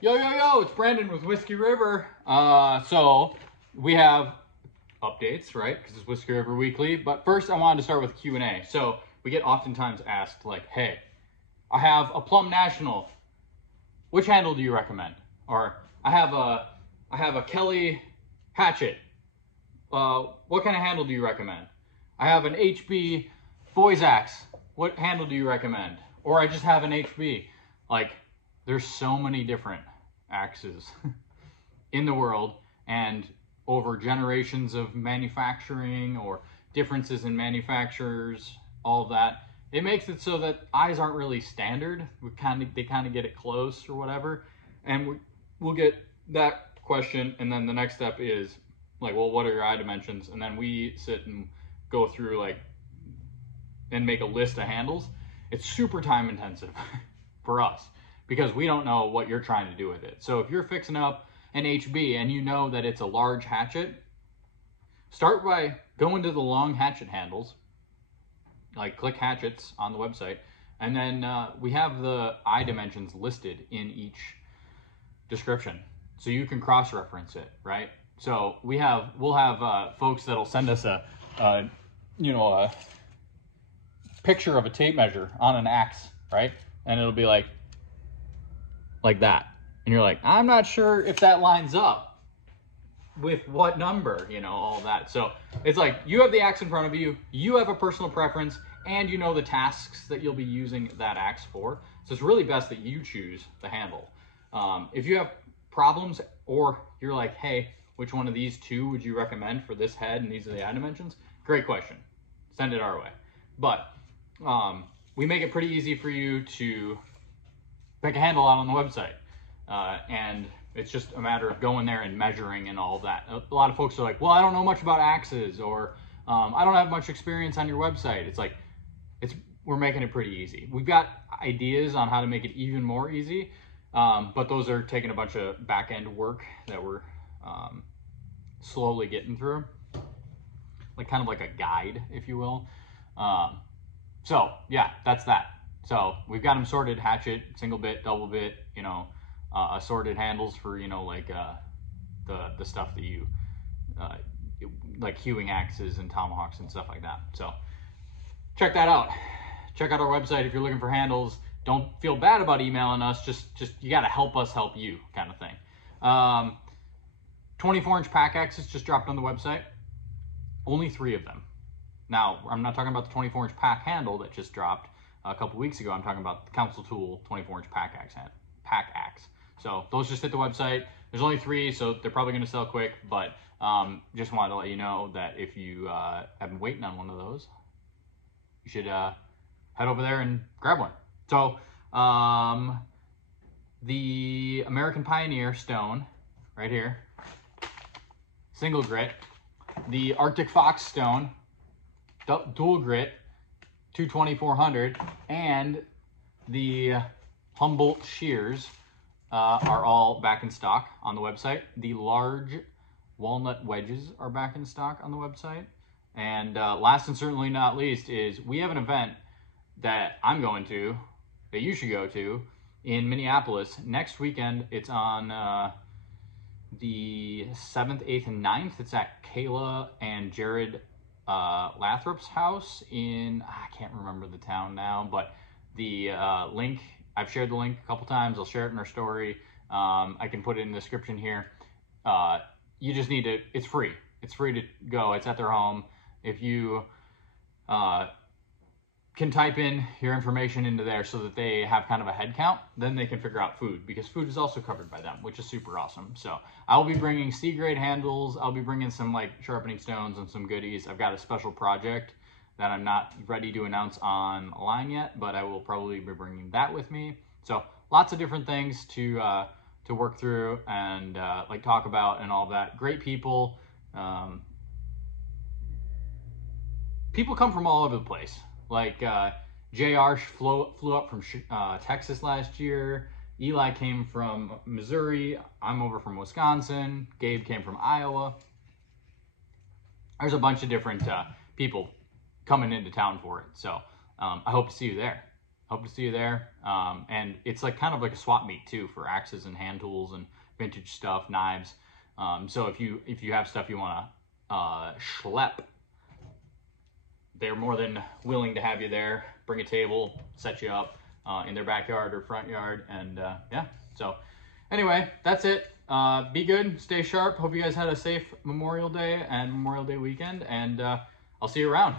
Yo, it's Brandon with Whiskey River. So we have updates, right? Because it's Whiskey River Weekly. But first, I wanted to start with Q&A. So we get oftentimes asked, like, hey, I have a Plum National. Which handle do you recommend? Or I have a Kelly Hatchet. What kind of handle do you recommend? I have an HB Boys Axe. What handle do you recommend? Or I just have an HB. Like, there's so many different axes in the world, and over generations of manufacturing or differences in manufacturers, all of that, it makes it so that eyes aren't really standard. They kind of get it close or whatever, and we'll get that question, and then the next step is like, well, what are your eye dimensions? And then we sit and go through and make a list of handles. It's super time intensive for us because we don't know what you're trying to do with it. So if you're fixing up an HB and you know that it's a large hatchet, start by going to the long hatchet handles, like click hatchets on the website, and then we have the eye dimensions listed in each description, so you can cross-reference it, right? So we'll have folks that'll send us a picture of a tape measure on an axe, right? And it'll be like that. And you're like, I'm not sure if that lines up with what number, all that. So it's like, you have the axe in front of you, you have a personal preference, and you know the tasks that you'll be using that axe for. So it's really best that you choose the handle. If you have problems, or you're like, hey, which one of these two would you recommend for this head and these are the eye dimensions? Great question. Send it our way. But we make it pretty easy for you to pick a handle out on the website. And it's just a matter of going there and measuring and all of that. A lot of folks are like, well, I don't know much about axes, or I don't have much experience on your website. It's like, we're making it pretty easy. We've got ideas on how to make it even more easy, but those are taking a bunch of back end work that we're slowly getting through, kind of like a guide, if you will. So yeah, that's that. So we've got them sorted: hatchet, single bit, double bit, assorted handles for, the stuff that you, like hewing axes and tomahawks and stuff like that. So check that out. Check out our website if you're looking for handles. Don't feel bad about emailing us. Just you got to help us help you, kind of thing. 24-inch pack axes just dropped on the website. Only 3 of them. Now, I'm not talking about the 24-inch pack handle that just dropped a couple weeks ago. I'm talking about the Council Tool 24-inch pack axe. So those just hit the website. There's only 3, so they're probably going to sell quick. But just wanted to let you know that if you have been waiting on one of those, you should head over there and grab one. So the American Pioneer stone, right here, single grit. The Arctic Fox stone, dual grit, 220-400, and the Humboldt shears are all back in stock on the website. The large walnut wedges are back in stock on the website. And last and certainly not least is we have an event that I'm going to, that you should go to, in Minneapolis next weekend. It's on the 7th, 8th, and 9th. It's at Kayla and Jared Lathrop's house in, I can't remember the town now, but the link, I've shared the link a couple times. I'll share it in our story. I can put it in the description here. You just need to, it's free. It's free to go. It's at their home. If you can type in your information into there so that they have kind of a head count, then they can figure out food, because food is also covered by them, which is super awesome. So I'll be bringing C-grade handles. I'll be bringing some sharpening stones and some goodies. I've got a special project that I'm not ready to announce online yet, but I will probably be bringing that with me. So lots of different things to work through and talk about and all that. Great people. People come from all over the place. JR flew up from Texas last year. Eli came from Missouri. I'm over from Wisconsin. Gabe came from Iowa. There's a bunch of different people coming into town for it. So I hope to see you there. hope to see you there. And it's like kind of like a swap meet too for axes and hand tools and vintage stuff, knives. So if you have stuff you want to schlep, they're more than willing to have you there. Bring a table, set you up in their backyard or front yard, and yeah. So anyway, that's it. Be good, stay sharp. Hope you guys had a safe Memorial Day and Memorial Day weekend, and I'll see you around.